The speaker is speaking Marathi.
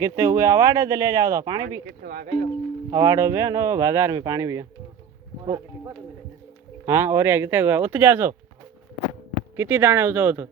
कितने हुए अवार्ड है ले जाओ तो पानी भी अवार्ड हो गया ना बाजार में पानी भी है। हाँ और या कितने हुआ उत जासो कितनी दाने उतो